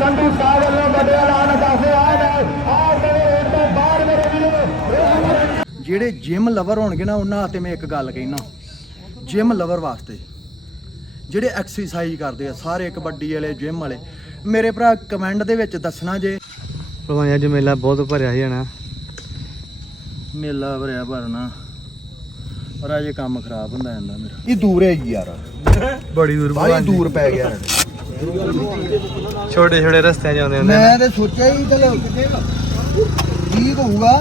ਸੰਧੂ ਸਾਹਿਬ ਵੱਲੋਂ ਵੱਡੇ ਐਲਾਨ ਦੱਸੇ ਆਏ ਨੇ ਆਹ ਮੇਰੇ ਰੇਟ ਤੋਂ ਬਾਹਰ ਮੇਰੇ ਵੀਰੋ ਜਿਹੜੇ ਜਿਮ ਲਵਰ ਹੋਣਗੇ ਨਾ ਉਹਨਾਂ ਹੱਥੇ ਮੈਂ ਇੱਕ ਗੱਲ ਕਹਿਣਾ। ਜਿਮ ਲਵਰ ਵਾਸਤੇ। ਜਿਹੜੇ ਐਕਸਰਸਾਈਜ਼ ਕਰਦੇ ਆ ਸਾਰੇ ਕਬੱਡੀ ਵਾਲੇ ਜਿਮ ਵਾਲੇ ਮੇਰੇ ਭਰਾ ਕਮੈਂਟ ਦੇ ਵਿੱਚ ਦੱਸਣਾ ਜੇ। ਭਲਵਾਨ ਅੱਜ ਮੇਲਾ ਬਹੁਤ ਭਰਿਆ ਸੀ ਹਨਾ। ਮੇਲਾ ਭਰਿਆ ਭਰਨਾ। ਪਰ ਅਜੇ ਕੰਮ ਖਰਾਬ ਹੁੰਦਾ ਜਾਂਦਾ ਮੇਰਾ। ਇਹ ਦੂਰ ਹੈ ਯਾਰ। ਬੜੀ ਦੂਰ ਬਾਹਲੀ ਦੂਰ ਪੈ ਗਿਆ। ਛੋਟੇ ਛੋਟੇ ਰਸਤਿਆਂ ਜਾਂਦੇ ਹੁੰਦੇ ਮੈਂ ਤੇ ਸੋਚਿਆ ਹੀ ਚਲੋ ਠੀਕ ਹੋਊਗਾ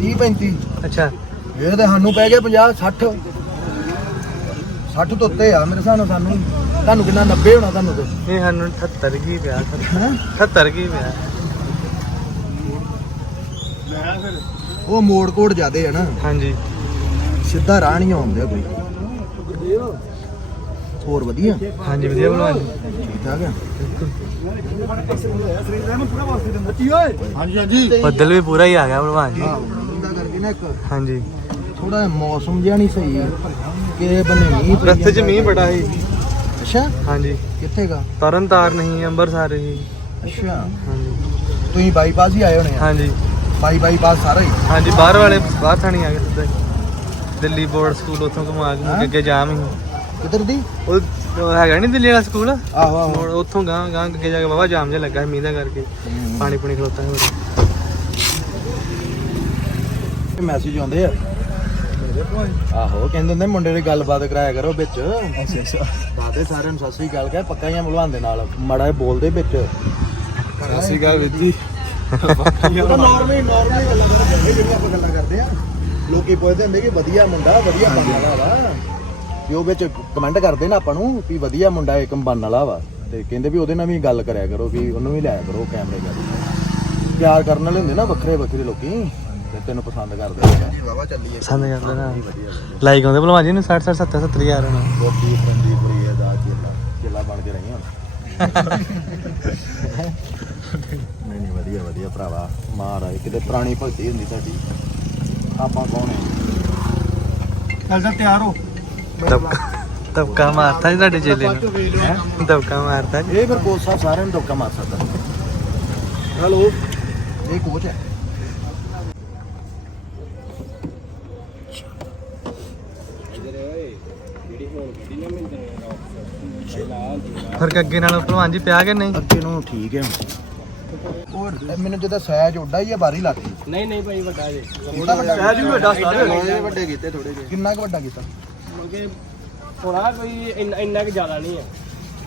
30 35 ਅੱਛਾ। ਇਹ ਤੇ ਸਾਨੂੰ ਪੈ ਗਿਆ 50 60 60 ਤੋਂ ਉੱਤੇ ਆ ਮੇਰੇ ਹਿਸਾਬ ਨਾਲ ਸਾਨੂੰ। ਤੁਹਾਨੂੰ ਕਿੰਨਾ 90 ਹੋਣਾ ਤੁਹਾਨੂੰ ਤੇ? ਨਹੀਂ ਸਾਨੂੰ 78 ਕੀ ਪਿਆ ਹੈਂ? 78 ਕੀ ਪਿਆ? ਉਹ ਮੋੜ ਕੋੜ ਜਾਦੇ ਆ ਨਾ। ਹਾਂਜੀ। ਸਿੱਧਾ ਰਾਹ ਨਹੀਂ ਆਉਂਦੇ ਕੋਈ। ਹੋਰ ਵਧੀਆ? ਹਾਂਜੀ ਵਧੀਆ ਭਲਵਾਨ ਠੀਕ ਠਾਕ ਆ? ਹਾਂਜੀ ਹਾਂਜੀ। ਬੱਦਲ ਵੀ ਪੂਰਾ ਹੀ ਆ ਗਿਆ ਭਲਵਾਨ ਜੀ। ਹਾਂ ਉਹਦਾ ਕਰਕੇ ਨਾ ਇੱਕ। ਹਾਂਜੀ। ਥੋੜਾ ਮੌਸਮ ਜਿਹਾ ਨਹੀਂ ਸਹੀ। ਕਿ ਬੰਨੇ ਮੀਂਹ ਰਸਤੇ 'ਚ। ਮੀਂਹ ਬੜਾ ਸੀ। ਅੱਛਾ? ਹਾਂਜੀ। ਕਿੱਥੇਗਾ ਤਰਨ ਤਾਰ ਨਹੀਂ ਅੰਮ੍ਰਿਤਸਰ ਹੀ। ਅੱਛਾ। ਹਾਂਜੀ। ਤੁਸੀਂ ਬਾਈਪਾਸ ਹੀ ਆਏ ਹੋਣੇ ਆ? ਹਾਂਜੀ। ਬਾਈ ਬਾਈਪਾਸ ਸਾਰਾ ਹੀ? ਹਾਂਜੀ ਬਾਹਰ ਵਾਲੇ ਬਾਹਰ ਥਾਣੀ ਆ ਗਏ ਸਿੱਧਾ ਹੀ। ਦਿੱਲੀ ਬੋਰਡ ਸਕੂਲ ਉੱਥੋਂ ਘੁਮਾ ਕੇ ਅੱਗੇ ਜਾਮ ਹੀ। ਕਿੱਧਰ ਦੀ? ਉਹ ਉਹ ਹੈਗਾ ਨਹੀਂ ਦਿੱਲੀ ਵਾਲਾ ਸਕੂਲ? ਆਹੋ ਆਹੋ। ਮੋੜ ਉੱਥੋਂ ਗਾਂ ਗਾਂ ਅੱਗੇ ਜਾ ਕੇ ਬਾਬਾ ਜਾਮ ਜਿਹਾ ਲੱਗਾ ਸੀ ਮੀਂਹ ਦਾ ਕਰਕੇ। ਪਾਣੀ ਪੁਣੀ ਖਲੋਤਾ ਉਰੇ। ਮੈਸੇਜ ਆਉਂਦੇ ਆ। ਆਹੋ ਕਹਿੰਦੇ ਹੁੰਦੇ ਮੁੰਡੇ ਦੀ ਗੱਲਬਾਤ ਕਰਾਇਆ ਕਰੋ ਵਿੱਚ। ਅੱਛਾ ਅੱਛਾ। ਬਾਦੇ ਸਾਰਿਆਂ ਨੂੰ ਸਤਿ ਸ੍ਰੀ ਅਕਾਲ ਕਹੇ ਪੱਕਾ ਹੀ ਬੁਲਵਾਨ ਦੇ ਨਾਲ। ਮੜਾ ਜਿਹਾ ਬੋਲਦੇ ਵਿੱਚ। ਸਤਿ ਸ੍ਰੀ ਅਕਾਲ ਵੀਰ ਜੀ। ਨਾਰਮਲੀ ਨਾਰਮਲੀ ਗੱਲਾਂ ਕਰਦੇ ਜਿਹੜੀਆਂ ਆਪਾਂ ਗੱਲਾਂ ਕਰਦੇ ਆ। ਲੋਕੀ ਪੁੱਛਦੇ ਹੁੰਦੇ ਕਿ ਵਧੀਆ ਮੁੰਡਾ ਵਧੀਆ ਵਾਲਾ ਵਾ। ਵੀ ਉਹ ਵਿੱਚ ਕਮੈਂਟ ਕਰਦੇ ਨਾ ਆਪਾਂ ਨੂੰ ਵੀ ਵਧੀਆ ਮੁੰਡਾ ਇੱਕ ਬਣਨ ਵਾਲਾ ਵਾ। ਤੇ ਕਹਿੰਦੇ ਵੀ ਉਹਦੇ ਨਾਲ ਵੀ ਗੱਲ ਕਰਿਆ ਕਰੋ ਵੀ ਉਹਨੂੰ ਵੀ ਲਿਆਇਆ ਕਰੋ ਕੈਮਰੇ ਕਰ ਪਿਆਰ ਕਰਨ ਵਾਲੇ ਹੁੰਦੇ ਨਾ ਵੱਖਰੇ ਵੱਖਰੇ ਲੋਕੀ ਤੇ ਤੈਨੂੰ ਪਸੰਦ ਕਰਦੇ ਆ। ਵਾਵਾ ਚੱਲੀਏ ਪਸੰਦ ਕਰਦੇ ਨਾ। ਲਾਈਕ ਆਉਂਦੇ ਭਲਵਾਨ ਜੀ ਨੂੰ 60 60 70 70 ਹਜ਼ਾਰ ਹੋਣਾ। ਗੋਪੀ ਸੰਦੀਪ ਬਰੀ ਦਾ ਜਿੱਲਾ ਜਿੱਲਾ ਬਣ ਕੇ ਰਹੀ ਹੁਣ ਨਹੀਂ ਨਹੀਂ ਵਧੀਆ ਵਧੀਆ ਭਰਾਵਾ। ਮਹਾਰਾਜ ਕਿਤੇ ਪੁਰਾਣੀ ਭਗਤੀ ਹੁੰਦੀ ਸਾਡੀ ਆਪਾਂ ਕੌਣ ਹੈ ਚੱਲ ਜਾ ਤਿਆਰ ਹੋ। ਦਬਕਾ ਦਬਕਾ ਮਾਰਤਾ ਜੀ ਤੁਹਾਡੇ ਚੇਲੇ ਨੂੰ। ਹੈਂ? ਦਬਕਾ ਮਾਰਤਾ ਜੀ। ਇਹ ਫਿਰ ਕੋਚ ਸਾਹਿਬ ਸਾਰਿਆਂ ਨੂੰ ਧੋਖਾ ਮਾਰ ਸਕਦਾ। ਹੈਲੋ ਇਹ ਕੋਚ ਹੈ। ਫ਼ਰਕ ਅੱਗੇ ਨਾਲੋਂ ਭਲਵਾਨ ਜੀ ਪਿਆ ਕਿ ਨਹੀਂ? ਅੱਗੇ ਨੂੰ ਠੀਕ ਹੈ ਉਹ ਮੈਨੂੰ ਜਿਹਦਾ ਸਹਿਜ ਉੱਡਾ ਹੀ ਆ ਬਾਰੀ ਲੱਗ ਗਈ ਨਹੀਂ ਨਹੀਂ ਭਾਈ ਵੱਡਾ ਜੇ। ਥੋੜਾ ਵੱਡਾ ਸਹਿਜ ਵੀ ਵੱਡਾ ਸਾਰੇ ਵੱਡੇ ਕੀਤੇ ਥੋੜੇ ਜਿਹੇ। ਕਿੰਨਾ ਕੁ ਵੱਡਾ ਕੀਤਾ? ਕਿਉਂਕਿ ਥੋੜਾ ਕੋਈ ਇੰਨਾ ਇੰਨਾ ਕਿ ਜ਼ਿਆਦਾ ਨਹੀਂ ਹੈ।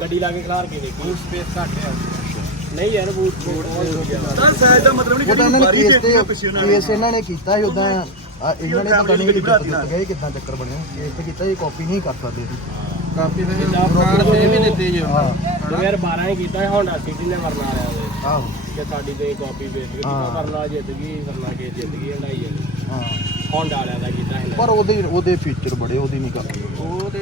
ਗੱਡੀ ਲਾ ਕੇ ਖਲਾਰ ਕੇ ਦੇਖੀ। ਸਪੇਸ ਘੱਟ ਆ ਨਹੀਂ ਯਾਰ ਬੂਟ ਬੂਟ ਉਹਦਾ ਇਹਨਾਂ ਨੇ ਕੇਸ ਤੇ ਕੇਸ ਇਹਨਾਂ ਨੇ ਕੀਤਾ ਸੀ ਉਦਾਂ ਇਹਨਾਂ ਨੇ ਪਤਾ ਨਹੀਂ ਕਿੱਦਾਂ ਦਿੱਤ ਗਏ ਕਿੱਦਾਂ ਚੱਕਰ ਬਣਿਆ। ਕੇਸ ਤੇ ਕੀਤਾ ਇਹ ਕਾਪੀ ਨਹੀਂ ਕਰ ਸਕਦੇ ਸੀ ਕਾਪੀ ਦੇ ਨਾਲ ਦੇ ਵੀ ਦਿੱਤੇ ਜੀ। ਹਾਂ। 2012 ਹੀ ਕੀਤਾ ਹੋਂਡਾ ਸਿਟੀ ਨੇ ਵਰਨਾ ਆਇਆ ਉਹਦੇ ਆਹੋ। ਕਿ ਸਾਡੀ ਤੇ ਕਾਪੀ ਵੇਚ ਕੇ ਹਾਂ। ਵਰਨਾ ਜਿੱਤ ਗਈ ਵਰਨਾ ਕੇ ਜਿੱਤ ਗਈ ਹੰਡਾਈ ਹਾਂ। ਹੋਂਡਾ ਵਾਲਿਆਂ ਦਾ ਕੀਤਾ ਇਹਨਾਂ ਪਰ ਉਹਦੇ ਉਹਦੇ ਫੀਚਰ ਬੜੇ ਉਹਦੀ ਨਹੀਂ ਕਰ ਉਹ ਤੇ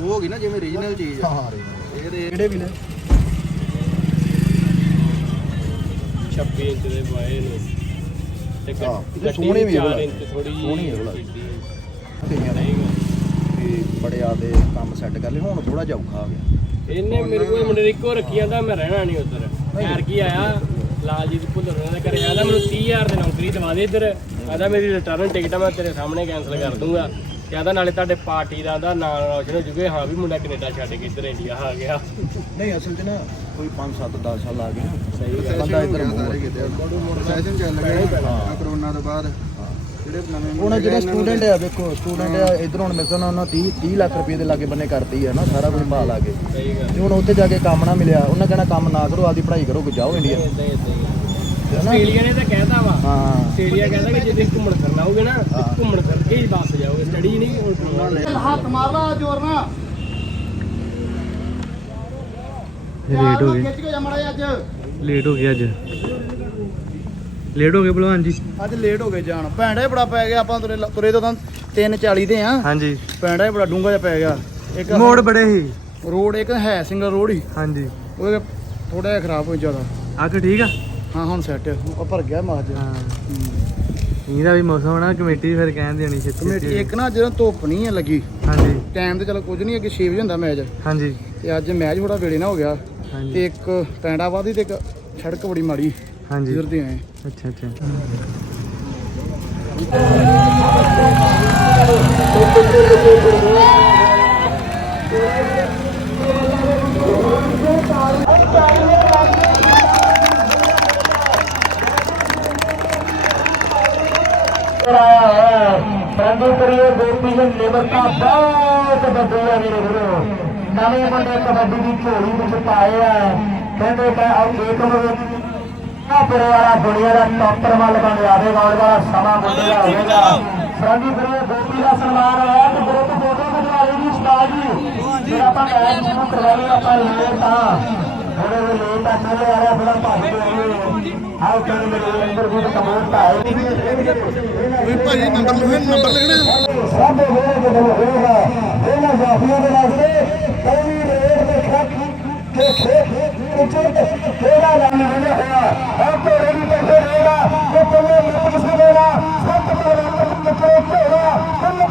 ਉਹ ਹੋ ਗਈ ਨਾ ਜਿਵੇਂ ਰੀਜਨਲ ਚੀਜ਼ ਹਾਂ ਹਾਂ ਇਹਦੇ ਕਿਹੜੇ ਵੀ ਨੇ? 26 ਇੰਚ ਦੇ ਪਾਏ ਨੇ। ਤੇ ਹਾਂ, ਸੋਹਣੀ ਵੀ 4 ਉਹਦਾ। ਇੰਚ ਥੋੜੀ ਸੋਹਣੀ ਹੈ ਉਹਦਾ। ਕਈਆਂ ਨੇ ਨਹੀਂ ਵੀ ਬੜੇ ਆਦੇ ਕੰਮ ਸੈੱਟ ਕਰ ਲਏ। ਹੁਣ ਥੋੜਾ ਜਿਹਾ ਔਖਾ ਹੋ ਗਿਆ। ਇਹਨੇ ਮੇਰੇ ਕੋਲ ਮੁੰਡੇ ਨੇ ਇੱਕੋ ਰੱਖੀ ਜਾਂਦਾ ਮੈਂ ਰਹਿਣਾ ਨਹੀਂ ਉੱਧਰ। ਯਾਰ ਕੀ ਆਇਆ ਲਾਲਜੀਤ ਭੁੱਲਰ ਉਹਨਾਂ ਦੇ ਘਰੇ ਆਇਆ ਮੈਨੂੰ 30000 ਦੀ ਨੌਕਰੀ ਦਵਾ ਦੇ ਇੱਧਰ। ਆਦਾ ਮੇਰੀ ਰਿਟਰਨ ਟਿਕਟ ਮੈਂ ਤੇਰੇ ਸਾਹਮਣੇ ਕੈਨਸਲ ਕਰ ਦੂੰਗਾ। ਕਹਿੰਦਾ ਨਾਲੇ ਤੁਹਾਡੇ ਪਾਰਟੀ ਦਾ ਦਾ ਨਾਮ ਰੌਸ਼ਨ ਹੋ ਜੂਗੇ। ਹਾਂ ਵੀ ਮੁੰਡਾ ਕੈਨੇਡਾ ਛੱਡ ਕੇ ਇੱਧਰ ਇੰਡੀਆ ਆ ਗਿਆ। ਨਹੀਂ ਅਸਲ 'ਚ ਨਾ ਕੋਈ 5 7 10 ਸਾਲ ਆ ਗਏ ਸਹੀ ਬੰਦਾ ਇੱਧਰ ਸਾਰੇ ਸੈਸ਼ਨ ਚੱਲ ਗਿਆ। ਕਰੋਨਾ ਤੋਂ ਬਾਅਦ। ਜਿਹੜੇ ਨਵੇਂ ਹੁਣ ਜਿਹੜੇ ਸਟੂਡੈਂਟ ਆ ਵੇਖੋ ਸਟੂਡੈਂਟ ਆ ਇਧਰ ਹੁਣ ਮੇਰੇ ਨਾਲ ਉਹਨਾਂ 30 30 ਲੱਖ ਰੁਪਏ ਦੇ ਲਾਗੇ ਬੰਨੇ ਕਰਤੀ ਆ ਨਾ ਸਾਰਾ ਕੁਝ ਭਾਅ ਲਾ ਕੇ। ਸਹੀ ਗੱਲ ਤੇ ਹੁਣ ਉੱਥੇ ਜਾ ਕੇ ਕੰਮ ਨਾ ਮਿਲਿਆ ਉਹਨਾਂ ਕਹਿਣਾ ਕੰਮ ਨਾ ਕਰੋ ਆਪਦੀ ਪੜ੍ਹਾਈ ਕਰੋ ਕਿ ਜਾਓ ਇੰਡੀਆ ਆਸਟ੍ਰੇਲੀਆ ਨੇ ਤਾਂ ਕਹਿਤਾ ਵਾ। ਹਾਂ। ਆਸਟ੍ਰੇਲੀਆ ਕਹਿੰਦਾ ਕਿ ਜੇ ਤੁਸੀਂ ਘੁੰਮਣ ਫਿਰਨ ਆਓਗੇ ਨਾ ਤੇ ਘੁੰਮਣ ਫਿਰ ਕੇ ਹੀ ਵਾਪਸ ਜਾਓਗੇ ਸਟੱਡੀ ਨਹੀਂ ਹੁਣ ਘੁੰਮਣ ਹੱਥ ਮਾਰ ਲਾ ਜ਼ੋਰ ਨਾਲ। ਲੇਟ ਹੋ ਗਏ ਖਿੱਚ ਕੇ ਜਾ ਮੜਾ ਅੱਜ। ਲੇਟ ਹੋ ਗਏ ਅੱਜ। ਲੇਟ ਹੋ ਗਏ ਭਲਵਾਨ ਜੀ? ਅੱਜ ਲੇਟ ਹੋ ਗਏ ਜਾਣ। ਭੈਂਡਾ ਹੀ ਬੜਾ ਪੈ ਗਿਆ ਆਪਾਂ ਤੁਰੇ ਤੁਰੇ ਤੋਂ ਤਾਂ 3:40 ਦੇ ਆ। ਹਾਂਜੀ। ਭੈਂਡਾ ਹੀ ਬੜਾ ਡੂੰਗਾ ਜਿਹਾ ਪੈ ਗਿਆ। ਇੱਕ ਮੋੜ ਬੜੇ ਸੀ। ਰੋਡ ਇੱਕ ਹੈ ਸਿੰਗਲ ਰੋਡ ਹੀ। ਹਾਂਜੀ। ਉਹ ਥੋੜਾ ਜਿਹਾ ਖਰਾਬ ਹੋਈ ਜ਼ਿਆਦਾ। ਅੱਖ ਠੀਕ ਆ? ਹਾਂ ਹੁਣ ਸੈੱਟ ਉਹ ਭਰ ਗਿਆ ਮਾਜ ਹਾਂ। ਮੀਂਹ ਦਾ ਵੀ ਮੌਸਮ ਹੋਣਾ ਕਮੇਟੀ ਫਿਰ ਕਹਿਣ ਦੇਣੀ ਛੇਤੀ ਕਮੇਟੀ ਇੱਕ ਨਾ ਜਦੋਂ ਧੁੱਪ ਨਹੀਂ ਹੈ ਲੱਗੀ ਹਾਂਜੀ। ਟਾਈਮ ਤੇ ਚਲੋ ਕੁਝ ਨਹੀਂ ਅੱਗੇ 6 ਵਜੇ ਹੁੰਦਾ ਮੈਚ। ਹਾਂਜੀ। ਤੇ ਅੱਜ ਮੈਚ ਥੋੜਾ ਵੇਲੇ ਨਾ ਹੋ ਗਿਆ। ਤੇ ਇੱਕ ਟੈਂਡਾਵਾਦੀ ਤੇ ਇੱਕ ਸੜਕ ਬੜੀ ਮਾੜੀ ਹਾਂਜੀ। ਇਧਰ ਤੇ ਆਏ ਅੱਛਾ ਅੱਛਾ। ਪ੍ਰੰਦੂ ਕਰੀਏ ਗੋਪੀ ਜੀ ਲੇਬਰ ਦਾ ਬਹੁਤ ਵੱਡਾ ਮੇਰੇ ਵੀਰੋ ਨਵੇਂ ਮੁੰਡੇ ਕਬੱਡੀ ਦੀ ਝੋਲੀ ਵਿੱਚ ਪਾਏ ਆ। ਕਹਿੰਦੇ ਕਿ ਆਹ ਇੱਕ ਨੂੰ ਆ ਵਾਲਾ ਦੁਨੀਆ ਦਾ ਟੌਪਰ ਵੱਲ ਬਣ ਜਾਵੇਗਾ ਆਉਣ ਵਾਲਾ ਸਮਾਂ ਮੁੰਡੇ ਦਾ ਹੋਵੇਗਾ। ਪ੍ਰੰਦੂ ਕਰੀਏ ਗੋਪੀ ਦਾ ਸਨਮਾਨ ਆਇਆ ਤੇ ਗਰੁੱਪ ਫੋਟੋ ਖਿਚਵਾਈ ਦੀ ਉਸਤਾਦ ਜੀ ਜਿਹੜਾ ਆਪਾਂ ਮੈਚ ਨੂੰ ਕਰਵਾਈ, ਆਪਾਂ ਲੇਟ ਆ। ਥੋੜੇ ਲੇਟ ਆ, ਚੱਲੇ ਆ ਰਿਹਾ ਥੋੜਾ ਭੱਜ ਗਏ ਆਓ ਵੀ ਕਮੋਟ ਆਏ ਵੀ ਭਾਜੀ ਨੰਬਰ ਲਿਖੇ ਨੰਬਰ ਲਿਖਣੇ ਸਭ ਹੋਏ ਜਦੋਂ ਹੋਏਗਾ ਇਹਨਾਂ ਜਾਫੀਆਂ ਦੇ ਵਾਸਤੇ ਕੌਮੀ ਰੇਡ ਦੇ ਖੱਕ ਕੇ ਖੇ ਉੱਚੇ ਤੇਰਾ ਨਾਮ ਨਹੀਂ ਹੋਇਆ ਆਹ ਕੋਰੇ ਦੀ ਤੇ ਰੇਗਾ ਕਿ ਤੁਮਨੇ ਮੁਕਤ ਸਵੇਰਾ ਸਭ ਤੋਂ ਰੱਬ ਨੂੰ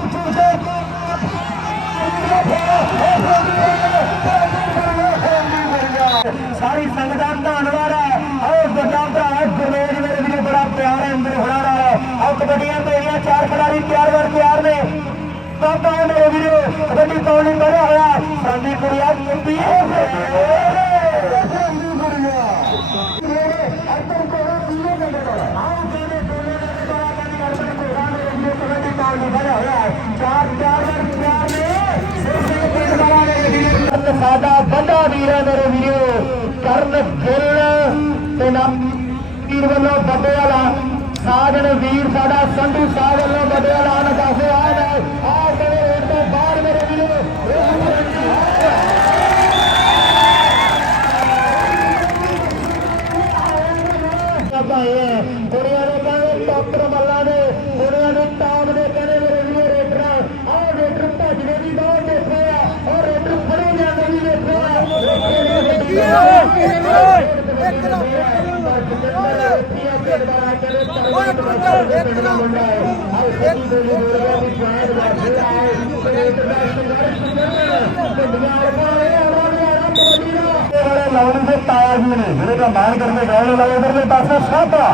ਸਾਡੀ ਕੁੜੀਆਂ ਚੁੱਪੀ ਹੈ ਸਾਡੀ ਕੁੜੀਆਂ ਮੇਰੇ ਕੋਲ ਪੀਏ ਨੰਬਰ ਆਓ ਜਿਹੜੇ ਦੋਨੇ ਦੇ ਬੜਾ ਕੰਨ ਕਰਦੇ ਕੋਲ ਮੇਰੇ ਵੀਰੇ ਕਬੱਡੀ ਕੌਣੀ ਬਣਿਆ ਹੋਇਆ ਚਾਰ ਚਾਰ ਵਰ ਤਿਆਰ ਨੇ ਸਿਰ ਸਿਰ ਪਿੰਡ ਮੇਰੇ ਵੀਰੇ ਸਾਡਾ ਵੱਡਾ ਵੀਰ ਮੇਰੇ ਵੀਰੇ, ਕਰਨ ਗਿੱਲ ਤੇ ਨਾ ਵੀਰ ਵੱਲੋਂ ਵੱਡੇ ਵਾਲਾ ਸਾਧਨ ਵੀਰ ਸਾਡਾ ਸੰਧੂ ਸਾਹਿਬ ਵੱਲੋਂ ਵੱਡੇ ਵਾਲਾ ਨਗਾਸੇ ਆਏ ਨੇ ਆਹ ਕਦੇ ਰੇਡ ਤੋਂ ਬਾਹਰ ਮੇਰੇ ਵੀਰੇ ਭਾਈ ਹੈ ਕੁੜੀਆਂ ਨੇ ਕਹਿੰਦੇ ਡਾਕਟਰ ਮੱਲਾ ਨੇ ਕੁੜੀਆਂ ਨੇ ਟਾਪ ਦੇ ਕਹਿੰਦੇ ਮੇਰੇ ਵੀਰੇ ਰੇਡਰ ਆਹ ਰੇਡਰ ਭੱਜਦੇ ਵੀ ਬਹੁਤ ਦੇਖੇ ਆ ਔਰ ਰੇਡਰ ਫੜੇ ਜਾਂਦੇ ਵੀ ਦੇਖੇ ਲਾਉਣ ਦੇ ਤਾਜ ਨੇ ਜਿਹੜੇ ਦਾ ਮਾਨ ਕਰਦੇ ਗਏ ਲਾਏ ਇਧਰਲੇ ਪਾਸੇ ਸਾਧਾ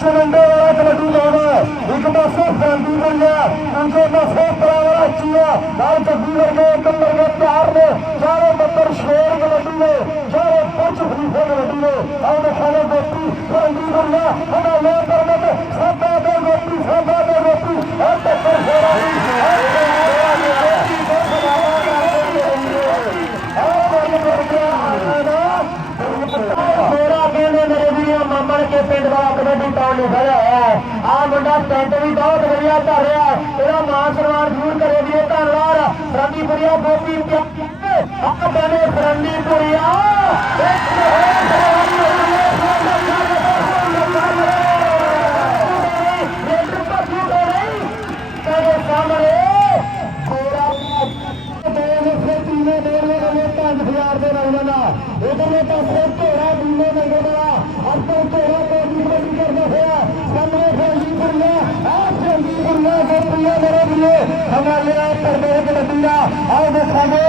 ਚੁਰੰਡੇ ਵਾਲਾ ਕਬੱਡੀ ਲਾਉਣਾ ਇੱਕ ਪਾਸੇ ਫਾਂਦੀ ਬੰਦਾ ਦੂਜੇ ਪਾਸੇ ਪਰਾ ਵਾਲਾ ਨਾਲ ਜੱਗੀ ਵਰਗੇ ਇੱਕ ਵਰਗੇ ਪਿਆਰ ਨੇ ਚਾਰੇ ਬੱਤਰ ਸ਼ੇਰ ਕਬੱਡੀ ਨੇ ਚਾਰੇ ਪੁੱਛ ਫਰੀਫੇ ਨੇ ਆਹ ਦੇਖਾਂਗੇ ਗੋਪੀ ਫਾਂਦੀ ਬੰਦਾ ਉਹਨਾਂ ਲੈ ਕਰਮਤ ਸਾਧਾ ਦੇ ਗੋਪੀ ਸਾਧਾ ਦੇ ਗੋਪੀ ਆਹ ਟੱਕਰ ਫੇਰਾ ਮੇਰਾ ਕਹਿੰਦੇ ਮੇਰੇ ਵੀਰੋ ਮੰਮਣ ਕੇ ਪਿੰਡ ਦਾ ਕਬੱਡੀ ਟਾਉਣ ਨੂੰ ਖੜਿਆ ਹੋਇਆ ਆ ਮੁੰਡਾ ਸਟੈਂਡ ਵੀ ਬਹੁਤ ਵਧੀਆ ਕਰ ਰਿਹਾ ਇਹਦਾ ਮਾਨ ਸਨਮਾਨ ਜ਼ਰੂਰ ਕਰੇ ਵੀਰੇ, ਧੰਨਵਾਦ। ਰੰਦੀਪੁਰੀਆ ਗੋਪੀ ਆ ਬਣੇ ਰੰਦੀਪੁਰੀਆ ਸਾਹਮਣੇ ਗੋਰਾ ਦੇ ਦੇ ਨੇ 5000 ਦੇ ਨੌਜਵਾਨਾ ਉਧਰਲੇ ਪਾਸੇ ਘੋੜਾ ਦੂਨੇ ਨੰਗੇ ਦਾ ਅੱਤੋਂ ਘੋੜਾ ਕੋਟੀ ਕੋਟੀ ਕਰਦੇ ਹੋਇਆ ਸਾਹਮਣੇ ਫੌਜੀ ਪੁਰੀਆ ਆ ਫੌਜੀ ਪੁਰੀਆ ਦੇ ਪੁਰੀਆ ਮੇਰੇ ਵੀਰੇ ਹਮਾਰੇ ਪਰਦੇ ਦੇ ਲੱਡੀਆ ਆਓ ਦੇਖਾਂਗੇ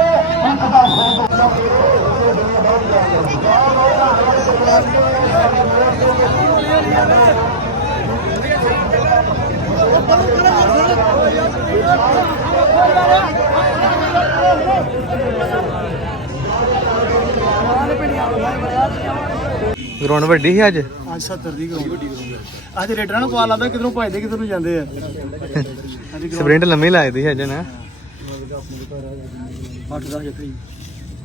ਇੱਕ ਦਾ ਗਰਾਊਂਡ ਵੱਡੀ ਸੀ ਅੱਜ? ਅੱਜ 70 ਦੀ ਵੱਡੀ ਅੱਜ ਰੇਡਰਾਂ ਨੂੰ ਪਾ ਲੱਗਦਾ ਕਿਧਰੋਂ ਭਜਦੇ ਕਿਧਰ ਨੂੰ ਜਾਂਦੇ ਆ। ਸਪ੍ਰਿੰਟ ਲੰਮੀ ਲੱਗਦੀ ਸੀ ਅੱਜ ਨਾ। 8-10 ਜੱਫੀ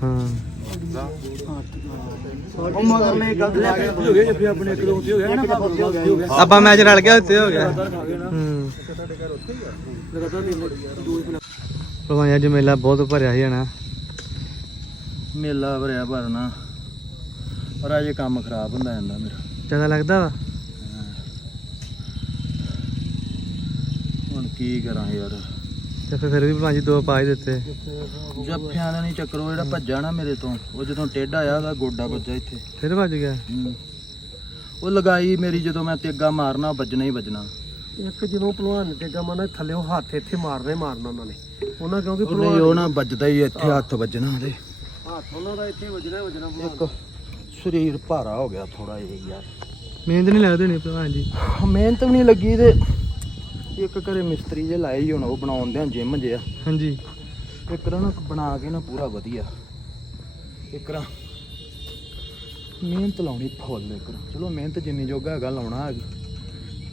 ਹਾਂ। ਉਹ ਮਗਰ ਨੇ ਗਲਤ ਲਾ ਕੇ ਹੋ ਗਿਆ ਜੱਫੀ ਆਪਣੇ ਇੱਕ ਦੋ ਉੱਤੇ ਹੋ ਗਿਆ ਨਾ ਹੋ ਗਿਆ ਆਪਾਂ ਮੈਚ ਰਲ ਗਿਆ ਉੱਤੇ ਹੋ ਗਿਆ। ਹੂੰ ਭਗਵਾਨ ਅੱਜ ਮੇਲਾ ਬਹੁਤ ਭਰਿਆ ਸੀ ਨਾ ਮੇਲਾ ਭਰਿਆ ਭਰਨਾ। ਪਰ ਅਜੇ ਕੰਮ ਖਰਾਬ ਹੁੰਦਾ ਜਾਂਦਾ ਮੇਰਾ। ਜ਼ਿਆਦਾ ਲੱਗਦਾ ਵਾ? ਹੁਣ ਕੀ ਕਰਾਂ ਯਾਰ। ਤੇ ਫਿਰ ਫਿਰ ਵੀ ਭਗਵਾਨ ਜੀ ਦੋ ਪਾ ਹੀ ਦਿੱਤੇ। ਜੱਫਿਆਂ ਦਾ ਨਹੀਂ ਚੱਕਰ ਉਹ ਜਿਹੜਾ ਭੱਜਾ ਨਾ ਮੇਰੇ ਤੋਂ ਉਹ ਜਦੋਂ ਟੇਢਾ ਆ ਉਹਦਾ ਗੋਡਾ ਵੱਜਾ ਇੱਥੇ। ਫਿਰ ਵੱਜ ਗਿਆ। ਹੂੰ। ਉਹ ਲਗਾਈ ਮੇਰੀ ਜਦੋਂ ਮੈਂ ਤੇਗਾ ਮਾਰਨਾ ਉਹ ਵੱਜਣਾ ਹੀ ਵੱਜਣਾ। ਇੱਕ ਜਦੋਂ ਭਲਵਾਨ ਨੇ ਟੇਗਾ ਮਾਰਨਾ ਥੱਲੇੋਂ ਹੱਥ ਇੱਥੇ ਮਾਰਨੇ ਮਾਰਨਾ ਉਹਨਾਂ ਨੇ। ਉਹਨਾਂ ਕਿਉਂਕਿ ਉਹ ਨਹੀਂ ਉਹ ਨਾ ਵੱਜਦਾ ਹੀ ਇੱਥੇ ਹੱਥ ਵੱਜਣਾ ਉਹਦੇ। ਹੱਥ ਉਹਨਾਂ ਦਾ ਇੱਥੇ ਵੱਜਣਾ ਹੀ ਵੱਜਣਾ ਇੱਕ ਸਰੀਰ ਭਾਰਾ ਹੋ ਗਿਆ ਥੋੜਾ ਜਿਹਾ ਯਾਰ। ਮਿਹਨਤ ਨਹੀਂ ਲੱਗਦੀ ਨਹੀਂ ਭਲਵਾਨ ਜੀ। ਮਿਹਨਤ ਵੀ ਨਹੀਂ ਲੱਗੀ ਤੇ ਇੱਕ ਘਰੇ ਮਿਸਤਰੀ ਜੇ ਲਾਏ ਹੀ ਹੁਣ ਉਹ ਬਣਾਉਂਦੇ ਆ ਜਿਮ ਜਿਆ ਹਾਂਜੀ। ਇੱਕ ਰਾਂ ਨਾ ਬਣਾ ਕੇ ਨਾ ਪੂਰਾ ਵਧੀਆ। ਇੱਕ ਰਾਂ ਮਿਹਨਤ ਲਾਉਣੀ ਫੁੱਲ ਇੱਕ ਰਾਂ ਚਲੋ ਮਿਹਨਤ ਜਿੰਨੀ ਜੋਗਾ ਹੈਗਾ ਲਾਉਣਾ ਹੈਗਾ।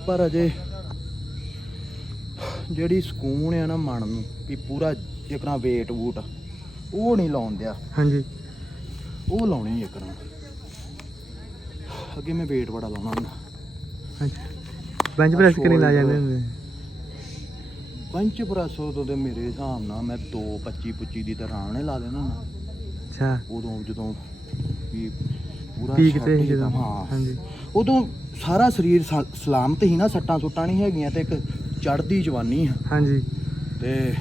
ਪਰ ਅਜੇ ਜਿਹੜੀ ਸਕੂਨ ਆ ਨਾ ਮਨ ਨੂੰ ਵੀ ਪੂਰਾ ਇੱਕ ਰਾਂ ਵੇਟ ਵੂਟ ਉਹ ਨਹੀਂ ਲਾਉਣ ਦਿਆ। ਹਾਂਜੀ। ਉਹ ਲਾਉਣੀ ਇੱਕ ਰਾਂ ਅੱਗੇ ਮੈਂ ਵੇਟ ਬੜਾ ਲਾਉਣਾ ਹੁੰਦਾ। ਹਾਂਜੀ। ਬੈਂਚ ਪ੍ਰੈਸ ਕਿੰਨੀ ਲਾ ਜਾਂਦੇ ਹੁੰਦੇ? ਪ੍ਰੈਸ ਉਦੋਂ ਤੇ ਮੇਰੇ ਹਿਸਾਬ ਨਾਲ ਮੈਂ 2 25 25 ਦੀ ਤਰ੍ਹਾਂ ਨੇ ਲਾ ਦੇਣਾ ਨਾ। ਅੱਛਾ। ਉਦੋਂ ਜਦੋਂ ਵੀ ਪੂਰਾ ਪੀਕ ਤੇ ਹੀ ਜਦੋਂ। ਤਾਂ, ਹਾਂਜੀ। ਉਦੋਂ ਸਾਰਾ ਸਰੀਰ ਸ- ਸਲਾਮਤ ਹੀ ਨਾ ਸੱਟਾਂ ਸੁੱਟਾਂ ਨਹੀਂ ਹੈਗੀਆਂ ਤੇ ਇੱਕ ਚੜ੍ਹਦੀ ਜਵਾਨੀ ਆ। ਹਾਂਜੀ। ਤੇ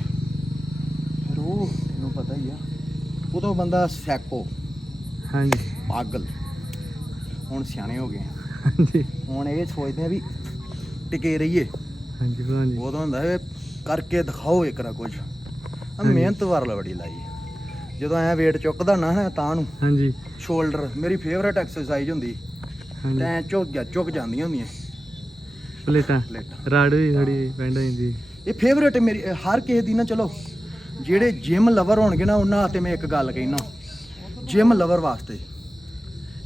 ਫਿਰ ਉਹ ਤੈਨੂੰ ਪਤਾ ਹੀ ਆ ਉਦੋਂ ਬੰਦਾ ਸੈਕੋ। ਹਾਂਜੀ। ਪਾਗਲ। ਹੁਣ ਸਿਆਣੇ ਹੋ ਗਏ ਹਾਂਜੀ। ਹੁਣ ਇਹ ਸੋਚਦੇ ਆ ਵੀ ਟਿਕੇ ਰਹੀਏ। ਹਾਂਜੀ ਭਲਵਾਨ ਜੀ ਉਦੋਂ ਹੁੰਦਾ ਇਹ ਕਰਕੇ ਦਿਖਾਓ ਇੱਕ ਕੁਝ। ਆ। ਮਿਹਨਤ ਵਾਰ ਬੜੀ ਲਾਈ ਜਦੋਂ ਐ weight ਚੁੱਕਦਾ ਨਾ ਨਾ ਤਾਂ ਨੂੰ। ਹਾਂਜੀ। ਸ਼ੋਲਡਰ ਮੇਰੀ ਫੇਵਰੇਟ ਐਕਸਰਸਾਈਜ਼ ਹੁੰਦੀ। ਹਾਂਜੀ। ਤੈਂ ਝੁਕ ਗਿਆ ਝੁਕ ਜਾਂਦੀਆਂ ਹੁੰਦੀਆਂ। ਪਲੇਟਾਂ ਰਾੜ ਵੀ ਥੋੜੀ ਪੈਂਡ ਹੋ ਜਾਂਦੀ। ਇਹ ਫੇਵਰੇਟ ਮੇਰੀ ਹਰ ਕਿਸੇ ਦੀ ਨਾ ਚਲੋ ਜਿਹੜੇ ਜਿਮ ਲਵਰ ਹੋਣਗੇ ਨਾ ਉਹਨਾਂ ਵਾਸਤੇ ਮੈਂ ਇੱਕ ਗੱਲ ਕਹਿਣਾ ਜਿਮ ਲਵਰ ਵਾਸਤੇ।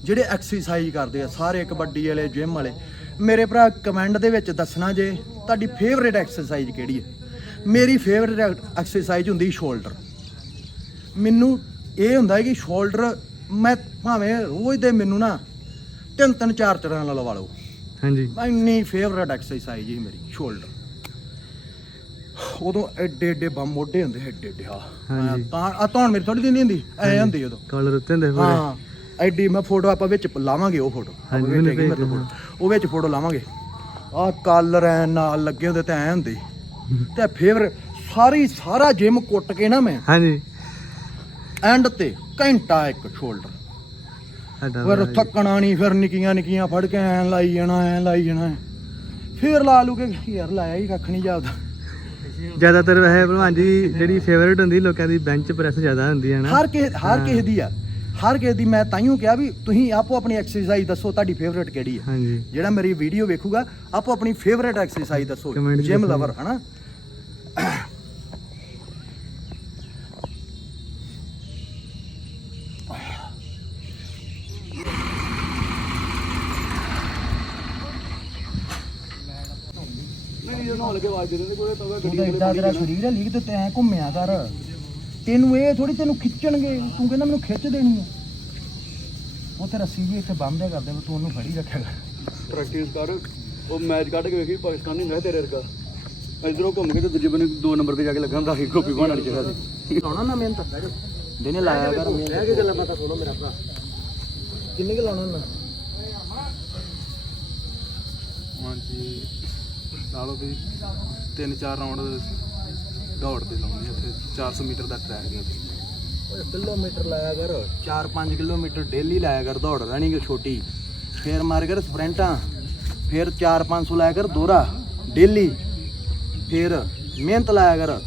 ਜਿਹੜੇ ਐਕਸਰਸਾਈਜ਼ ਕਰਦੇ ਆ ਸਾਰੇ ਕਬੱਡੀ ਵਾਲੇ ਜਿਮ ਵਾਲੇ ਮੇਰੇ ਭਰਾ ਕਮੈਂਟ ਦੇ ਵਿੱਚ ਦੱਸਣਾ ਜੇ ਤੁਹਾਡੀ ਫੇਵਰੇਟ ਐਕਸਰਸਾਈਜ਼ ਕਿਹੜੀ ਹੈ? ਮੇਰੀ ਫੇਵਰੇਟ ਐਕਸਰਸਾਈਜ਼ ਹੁੰਦੀ ਸ਼ੋਲਡਰ ਮੈਨੂੰ ਇਹ ਹੁੰਦਾ ਹੈ ਕਿ ਸ਼ੋਲਡਰ ਮੈਂ ਭਾਵੇਂ ਰੋਜ਼ ਦੇ ਮੈਨੂੰ ਨਾ ਤਿੰਨ ਤਿੰਨ ਚਾਰ ਚਰਾਂ ਨਾਲ ਲਵਾ ਲਓ। ਹਾਂਜੀ। ਇੰਨੀ ਫੇਵਰਟ ਐਕਸਰਸਾਈਜ਼ ਹੀ ਮੇਰੀ ਸ਼ੋਲਡਰ ਉਦੋਂ ਐਡੇ ਐਡੇ ਬੰਮ ਮੋਢੇ ਹੁੰਦੇ ਐਡੇ ਐਡੇ ਆ। ਤਾਂ ਆ ਤਾਂ ਮੇਰੀ ਥੋੜੀ ਦਿੰਦੀ ਹੁੰਦੀ ਐ ਹੁੰਦੀ ਉਦੋਂ। ਕਾਲਰ ਉੱਤੇ ਹੁੰਦੇ ਪੂਰੇ? ਹਾਂ। ਐਡੀ ਮੈਂ ਫੋਟੋ ਆਪਾਂ ਵਿੱਚ ਲਾਵਾਂਗੇ ਉਹ ਫੋਟੋ। ਉਹ ਵਿੱਚ ਫੋਟੋ ਲਾਵਾਂਗੇ। ਆ ਕਾਲਰ ਐ ਨਾਲ ਲੱਗੇ ਹੁੰਦੇ ਤੇ ਐ ਹੁੰਦੇ। ਤੇ ਫੇਵਰ ਸਾਰੀ ਸਾਰਾ ਜਿਮ ਕੁੱਟ ਕੇ ਨਾ ਮੈਂ ਹਾਂਜੀ। ਐਂਡ ਤੇ ਘੰਟਾ ਇੱਕ ਸ਼ੋਲਡਰ ਫਿਰ। ਥੱਕਣਾ ਨਹੀਂ ਫਿਰ ਨਿੱਕੀਆਂ ਨਿੱਕੀਆਂ ਫੜ ਕੇ ਐ ਲਾਈ ਜਾਣਾ ਐ ਲਾਈ ਜਾਣਾ। ਫਿਰ ਲਾ ਲੂ ਕੇ ਯਾਰ ਲਾਇਆ ਹੀ ਕੱਖ ਨਹੀਂ ਜਾਪਦਾ। ਜ਼ਿਆਦਾਤਰ ਵੈਸੇ ਭਲਵਾਨ ਜੀ ਜਿਹੜੀ ਫੇਵਰਿਟ ਹੁੰਦੀ ਲੋਕਾਂ ਦੀ ਬੈਂਚ ਪ੍ਰੈਸ ਜ਼ਿਆਦਾ ਹੁੰਦੀ ਹੈ ਨਾ। ਹਰ ਕਿਸੇ ਹਰ ਕਿਸੇ ਦੀ ਆ। ਹਰ ਕਿਸੇ ਦੀ ਮੈਂ ਤਾਈਓ ਕਿਹਾ ਵੀ ਤੁਸੀਂ ਆਪੋ ਆਪਣੀ ਐਕਸਰਸਾਈਜ਼ ਦੱਸੋ ਤੁਹਾਡੀ ਫੇਵਰੇਟ ਕਿਹੜੀ ਹੈ ਹਾਂਜੀ। ਜਿਹੜਾ ਮੇਰੀ ਵੀਡੀਓ ਵੇਖੂਗਾ ਆਪੋ ਆਪਣੀ ਫੇਵਰੇਟ ਐਕਸਰਸਾਈਜ਼ ਦੱਸੋ ਜਿਮ। ਲਵਰ ਹਨਾ? ਉਹਦਾ ਏਡਾ ਤੇਰਾ ਸਰੀਰ ਹੈ ਲੀਕ ਤੇ ਤੈਂ ਘੁੰਮਿਆ ਕਰ। ਤੈਨੂੰ ਇਹ ਥੋੜੀ ਤੈਨੂੰ ਖਿੱਚਣਗੇ ਤੂੰ ਕਹਿੰਦਾ ਮੈਨੂੰ ਖਿੱਚ ਦੇਣੀ ਹੈ ਉਹ ਤੇ ਰੱਸੀ ਵੀ ਇੱਥੇ ਬੰਨ੍ਹਿਆ ਕਰਦੇ ਤੂੰ ਉਹਨੂੰ ਫੜੀ ਰੱਖਿਆ ਕਰ। ਪ੍ਰੈਕਟਿਸ ਕਰ। ਉਹ ਮੈਚ ਕੱਢ ਕੇ ਵੇਖੀ ਪਾਕਿਸਤਾਨੀ ਨਹੀਂ ਤੇਰੇ ਵਰਗਾ। ਇਧਰੋਂ ਘੁੰਮ ਕੇ ਤੇ ਦੂਜੇ ਬੰਨੇ ਦੋ ਨੰਬਰ ਤੇ ਜਾ ਕੇ ਲੱਗਾ ਹੁੰਦਾ ਸੀ ਗੋਪੀ ਬਣ ਵਾਲੀ ਜਗ੍ਹਾ ਤੇ। ਲਾਉਣਾ ਨਾ ਮਿਹਨਤ। ਦਿਨੇ ਲਾਇਆ ਕਰ ਮਿਹਨਤ। ਇਹ ਕੀ ਗੱਲਾਂ ਪਤਾ ਸੁਣੋ ਮੇਰਾ ਭਰਾ। ਕਿੰਨੇ ਕੁ ਲਾਉਣਾ ਨਾ? ਹਾਂਜੀ ਲਾ ਲਓ ਵੀ ਤਿੰਨ ਚਾਰ ਰਾਉਂਡ ਦੌੜ ਤੇ ਲਾਉਣੀ ਇੱਥੇ। 400 ਮੀਟਰ ਦਾ ਟਰੈਕ ਹੈ ਓਏ ਕਿਲੋਮੀਟਰ ਲਾਇਆ ਕਰ। 4-5 ਕਿਲੋਮੀਟਰ ਡੇਲੀ ਲਾਇਆ ਕਰ ਦੌੜ ਰਨਿੰਗ ਛੋਟੀ। ਫੇਰ ਮਾਰ ਕਰ ਸਪ੍ਰਿੰਟਾਂ। ਫੇਰ 4-500 ਲਾਇਆ ਕਰ ਦੋਰਾ। ਡੇਲੀ ਫੇਰ ਮਿਹਨਤ ਲਾਇਆ ਕਰ।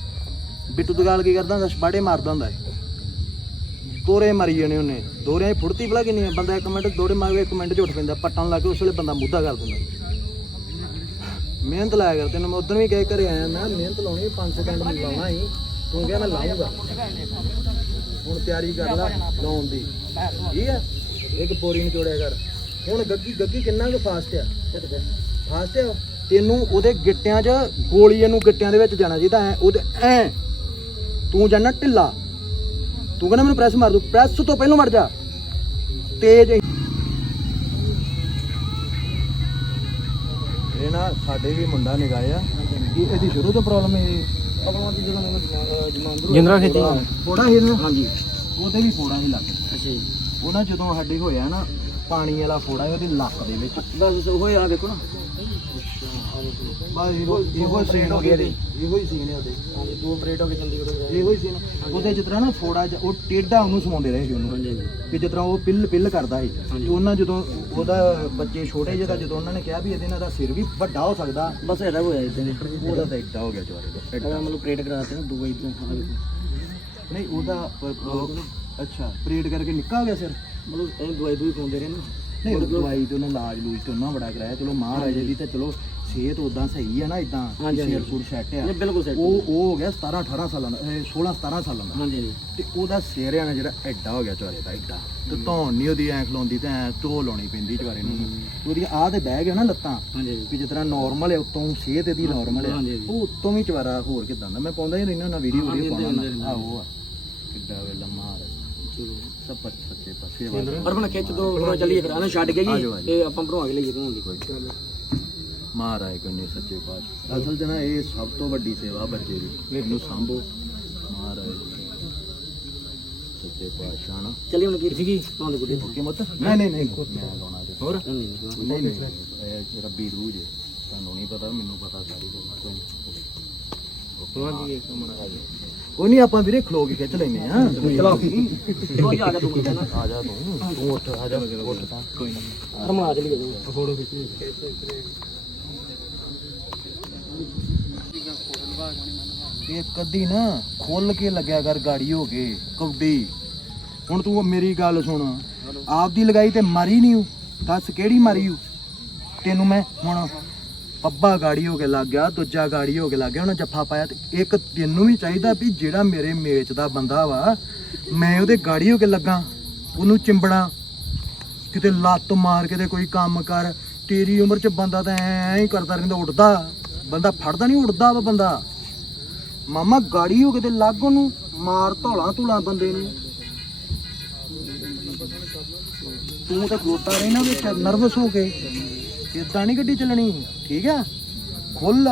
ਬਿੱਟੂ ਦਗਾਲ ਕੀ ਕਰਦਾ ਹੁੰਦਾ ਸਪਾੜੇ ਮਾਰਦਾ ਹੁੰਦਾ ਹੈ ਦੋਰੇ ਮਾਰੀ ਜਾਣੇ ਉਹਨੇ। ਦੋਰਿਆਂ ਦੀ ਭਲਾ ਕਿੰਨੀ ਹੈ ਬੰਦਾ ਇੱਕ ਮਿੰਟ ਦੋਰੇ ਮਾਰ ਕੇ ਇੱਕ ਮਿੰਟ 'ਚ ਪੈਂਦਾ, ਪੱਟਣ ਲੱਗ ਕੇ ਉਸ ਵੇਲੇ ਬੰਦਾ ਮੁੱਦਾ ਕਰ ਦਿੰਦਾ। ਮਿਹਨਤ ਲਾਇਆ ਕਰ। ਤੈਨੂੰ ਮੈਂ ਉਦੋਂ ਵੀ ਕਹਿ ਘਰੇ ਆਇਆ, ਮੈਂ ਮਿਹਨਤ ਲਾਉਣੀ 500 ਡੰਡ ਮੈਂ ਲਾਉਣਾ ਹੀ ਤੂੰ ਕਿਹਾ ਮੈਂ ਲਾਉਂਗਾ ਹੁਣ ਤਿਆਰੀ ਕਰ ਲੈ ਲਾਉਣ ਦੀ। ਠੀਕ ਹੈ ਇੱਕ ਪੋਰੀ ਨਿਚੋੜਿਆ ਕਰ। ਹੁਣ ਗੱਗੀ ਗੱਗੀ ਕਿੰਨਾ ਕੁ ਫਾਸਟ ਆ? ਫਾਸਟ ਆ ਤੈਨੂੰ ਉਹਦੇ ਗਿੱਟਿਆਂ 'ਚ ਗੋਲੀ ਇਹਨੂੰ ਗਿੱਟਿਆਂ ਦੇ ਵਿੱਚ ਜਾਣਾ ਚਾਹੀਦਾ ਐ ਉਹਦੇ ਐ। ਤੂੰ ਜਾਣਾ ਢਿੱਲਾ। ਤੂੰ ਕਹਿੰਦਾ ਮੈਨੂੰ ਪ੍ਰੈਸ ਮਾਰ ਦੂ। ਪ੍ਰੈਸ ਤੋਂ ਪਹਿਲਾਂ ਮਰ ਜਾ। ਤੇਜ਼ ਇਹ ਨਾ ਸਾਡੇ ਵੀ ਮੁੰਡਾ ਨਿਗਾਇਆ ਇਹ ਇਹਦੀ ਸ਼ੁਰੂ ਤੋਂ ਪ੍ਰੋਬਲਮ ਇਹ। ਪ੍ਰੋਬਲਮ ਦੀ ਜਦੋਂ ਮੈਨੂੰ ਜਮਾਂਦਰੂ ਜਿੰਦਰਾ ਖੇਤੀ ਫੋੜਾ ਹੀ। ਨਾ? ਹਾਂਜੀ। ਉਹਦੇ ਵੀ ਫੋੜਾ ਹੀ ਲੱਗ ਅੱਛਾ ਜੀ। ਉਹ ਨਾ ਜਦੋਂ ਸਾਡੇ ਹੋਇਆ ਨਾ ਪਾਣੀ ਵਾਲਾ ਫੋੜਾ ਉਹਦੀ ਲੱਕ ਦੇ ਵਿੱਚ। ਬਸ ਹੋਇਆ ਦੇਖੋ ਨਾ। ਬਸ ਇਹੋ ਇਹੋ ਸੀਨ ਹੋ ਗਿਆ ਇਹੋ ਹੀ ਸੀਨ ਹੈ ਉਹਦੇ ਹਾਂਜੀ ਤੂੰ ਆਪਰੇਟ ਹੋ ਕੇ ਚੰਡੀਗੜ੍ਹ ਇਹੋ ਹੀ ਸੀਨ ਉਹਦੇ ਜਿਸ ਤਰ੍ਹਾਂ ਨਾ ਫੋੜਾ ਜਿਹਾ- ਉਹ ਟੇਢਾ ਉਹਨੂੰ ਸਮਾਉਂਦੇ ਰਹੇ ਸੀ ਉਹਨੂੰ। ਕਿ ਜਿਸ ਤਰ੍ਹਾਂ ਉਹ ਪਿੱਲ ਪਿੱਲ ਕਰਦਾ ਸੀ। ਤੇ ਉਹਨਾਂ ਜਦੋਂ ਉਹਦਾ ਬੱਚੇ ਛੋਟੇ ਜਿਹੇ ਦਾ ਜਦੋਂ ਉਹਨਾਂ ਨੇ ਕਿਹਾ ਵੀ ਇਹਦੇ ਨਾਲ ਦਾ ਸਿਰ ਵੀ ਵੱਡਾ ਹੋ ਸਕਦਾ। ਬਸ ਇਹਦਾ ਹੋਇਆ ਇਦਾਂ ਉਹਦਾ ਤਾਂ ਏਡਾ ਹੋ ਗਿਆ ਜਵਾਰੇ ਦਾ। ਏਡਾ। ਮਤਲਬ ਪ੍ਰੇਟ ਕਰਾਤੇ ਨਾ ਦੁਬਈ ਤੋਂ। ਨਹੀਂ ਉਹਦਾ ਅੱਛਾ ਪਰੇਡ ਕਰਕੇ ਨਿੱਕਾ ਹੋ ਗਿਆ ਸਿਰ? ਮਤਲਬ ਇਹ ਦਵਾਈ ਦੂਈ ਖਾਉਂਦੇ ਰਹੇ ਨਾ। ਨਹੀਂ ਦਵਾਈ ਤੇ ਉਹਨਾਂ ਇਲਾਜ ਲੂਜ ਤੇ ਉਹਨਾਂ ਬੜਾ ਕਰਾਇਆ। ਚਲੋ ਮਹਾਰਾਜ ਦੀ ਤੇ ਚਲੋ ਸਿਹਤ ਉਦਾਂ ਸਹੀ ਹੈ ਨਾ ਇਦਾਂ ਸਿਰ ਸੁਰ ਸੈੱਟ ਆ। ਬਿਲਕੁਲ ਸੈੱਟ ਉਹ ਉਹ ਹੋ ਗਿਆ 17 18 ਸਾਲਾਂ ਦਾ 16 17 ਸਾਲਾਂ ਦਾ। ਹਾਂਜੀ ਤੇ ਉਹਦਾ ਸਿਰ ਆ ਨਾ ਜਿਹੜਾ ਐਡਾ ਹੋ ਗਿਆ ਚਵਾਰੇ ਦਾ ਐਡਾ। ਤੇ ਧੌਣ ਨਹੀਂ ਉਹਦੀ ਐ ਖਲੋਂਦੀ ਤੇ ਐ ਧੋ ਲਾਉਣੀ ਪੈਂਦੀ ਚਵਾਰੇ ਨੂੰ। ਉਹਦੀ ਆਹ ਤੇ ਬਹਿ ਗਿਆ ਨਾ ਲੱਤਾਂ ਵੀ ਜਿਸ ਤਰ੍ਹਾਂ ਨਾਰਮਲ ਹੈ ਉਤੋਂ ਸਿਹਤ ਇਹਦੀ ਨਾਰਮਲ ਹੈ ਉਹ ਉਤੋਂ ਵੀ ਚਵਾਰਾ ਹੋਰ ਕਿਦਾਂ ਦਾ। ਮੈਂ ਪਾਉਂਦਾ ਹੀ ਰਹਿਣਾ ਨਾ ਵੀਡੀਓ ਵੀਡੀਓ ਪਾਉਣਾ ਆਹੋ ਆ ਕਿੱਡਾ ਵੇ ਲੰਮਾ ਸਭ ਪੱਛ ਸੱਚੇ ਪਾਸੇ ਵਾਲਾ। ਪਰ ਬਣਾ ਖਿੱਚ ਦੋ ਹੁਣ ਚੱਲੀਏ ਫਿਰ। ਆਣਾ ਛੱਡ ਕੇ ਆ ਜੀ ਜਾਓ, ਆ ਜਾਓ। ਤੇ ਆਪਾਂ ਭਰਵਾ ਕੇ ਲਈਏ ਭਰਵਾਉਣ ਦੀ ਮਹਾਰਾਜ ਕੰਨੇ ਸੱਚੇ ਪਾਤਸ਼ਾਹ। ਅਸਲ ਨਾ ਇਹ ਸਭ ਤੋਂ ਵੱਡੀ ਸੇਵਾ ਬੱਚੇ ਦੀ। ਇਹਨੂੰ ਸੰਭੋ। ਮਹਾਰਾਜ ਸੱਚੇ ਪਾਤਸ਼ਾਹ ਨਾ। ਚੱਲੀ ਹੁਣ ਕੀ ਸੀਗੀ ਭਰਵਾਉਣ ਦੀ ਗੁੱਡੀ ਓਕੇ ਮਤ ਨਹੀਂ ਨਹੀਂ ਨਹੀਂ। ਮੈਂ ਲਾਉਣਾ ਹੋਰ? ਨਹੀਂ ਨਹੀਂ ਰੱਬੀ ਰੂਹ ਜੇ। ਤੁਹਾਨੂੰ ਨਹੀਂ ਪਤਾ ਮੈਨੂੰ ਪਤਾ ਸਾਰੀ ਗੱਲ। ਕੋਈ ਕੋਈ ਨਹੀਂ ਆਪਾਂ ਵੀਰੇ ਖਲੋ ਕੇ ਖਿੱਚ ਲੈਨੇ ਆ ਚਲੋ। ਦੋ ਜਾ ਤੂੰ। ਆ ਜਾ ਤੂੰ ਤੂੰ। ਉੱਠ ਆ ਜਾ ਉੱਠ ਤਾਂ। ਕੋਈ ਨਹੀਂ ਭਰਵਾ ਚੱਲੀਏ ਤੂੰ। ਇਹ ਕਦੀ ਨਾ ਖੁੱਲ ਕੇ ਲੱਗਿਆ ਕਰ ਗਾੜੀ ਹੋ ਕੇ ਕਬੱਡੀ। ਹੁਣ ਤੂੰ ਮੇਰੀ ਗੱਲ ਸੁਣ। ਆਪਦੀ ਲਗਾਈ ਤੇ ਮਾਰੀ ਨਹੀਂ ਹੂੰ ਦੱਸ ਕਿਹੜੀ ਮਾਰੀ ਹੂੰ ਤੈਨੂੰ ਮੈਂ ਹੁਣ ਪੱਬਾ ਗਾੜੀ ਹੋ ਕੇ ਲੱਗ ਗਿਆ, ਦੂਜਾ ਗਾੜੀ ਹੋ ਕੇ ਲੱਗ ਗਿਆ ਹੁਣ ਜੱਫਾ ਪਾਇਆ ਤੇ ਇੱਕ ਤੈਨੂੰ ਵੀ ਚਾਹੀਦਾ ਵੀ ਜਿਹੜਾ ਮੇਰੇ ਮੇਚ ਦਾ ਬੰਦਾ ਵਾ, ਮੈਂ ਉਹਦੇ ਗਾੜੀ ਹੋ ਕੇ ਲੱਗਾ, ਉਹਨੂੰ ਚਿੰਬਣਾ ਕਿਤੇ ਲੱਤ ਮਾਰ ਕੇ ਤੇ ਕੋਈ ਕੰਮ ਕਰ, ਤੇਰੀ ਉਮਰ 'ਚ ਬੰਦਾ ਤਾਂ ਐਂ ਹੀ ਕਰਦਾ ਰਹਿੰਦਾ, ਉੱਡਦਾ, ਬੰਦਾ ਫੜਦਾ ਨਹੀਂ, ਉੱਡਦਾ ਵਾ ਬੰਦਾ। ਮਾਮਾ ਗਾੜੀ ਹੋ ਕੇ ਤੇ ਲੱਗ ਉਹਨੂੰ, ਮਾਰ ਧੌਲਾ ਧੂਲਾ ਬੰਦੇ ਨੂੰ। ਤੂੰ ਤਾਂ ਖਲੋਤਾ ਰਹਿਣਾ ਵਿੱਚ, ਨਰਵਸ ਹੋ ਕੇ। ਇਦਾਂ ਨਹੀਂ ਗੱਡੀ ਚੱਲਣੀ ਠੀਕ ਆ? ਖੁੱਲ